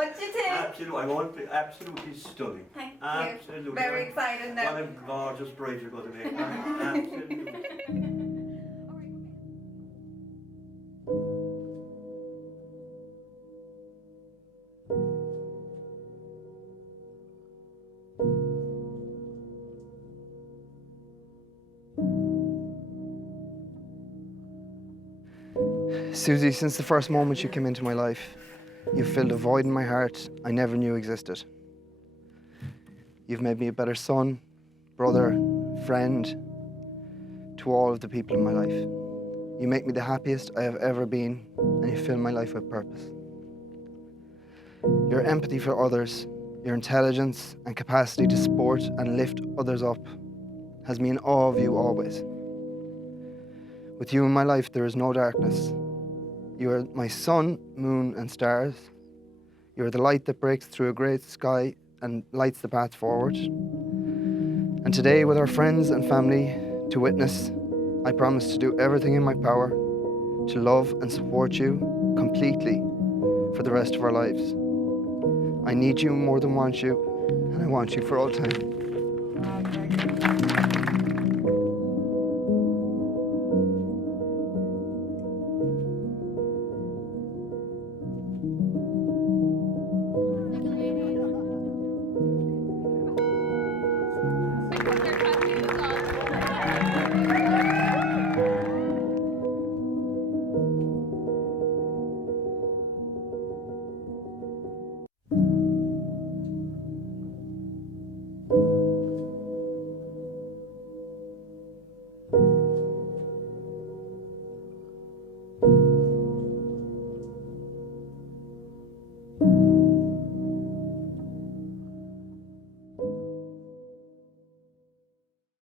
What do you think? Absolutely, I won't be absolutely stunning. Thank you. Absolutely. Very excited now. What a gorgeous bride you're going to make. Absolutely. Susie, since the first moment you came into my life, you've filled a void in my heart I never knew existed. You've made me a better son, brother, friend to all of the people in my life. You make me the happiest I have ever been, and you fill my life with purpose. Your empathy for others, your intelligence and capacity to support and lift others up has me in awe of you always. With you in my life, there is no darkness. You are my sun, moon, and stars. You are the light that breaks through a grey sky and lights the path forward. And today, with our friends and family to witness, I promise to do everything in my power to love and support you completely for the rest of our lives. I need you more than want you, and I want you for all time.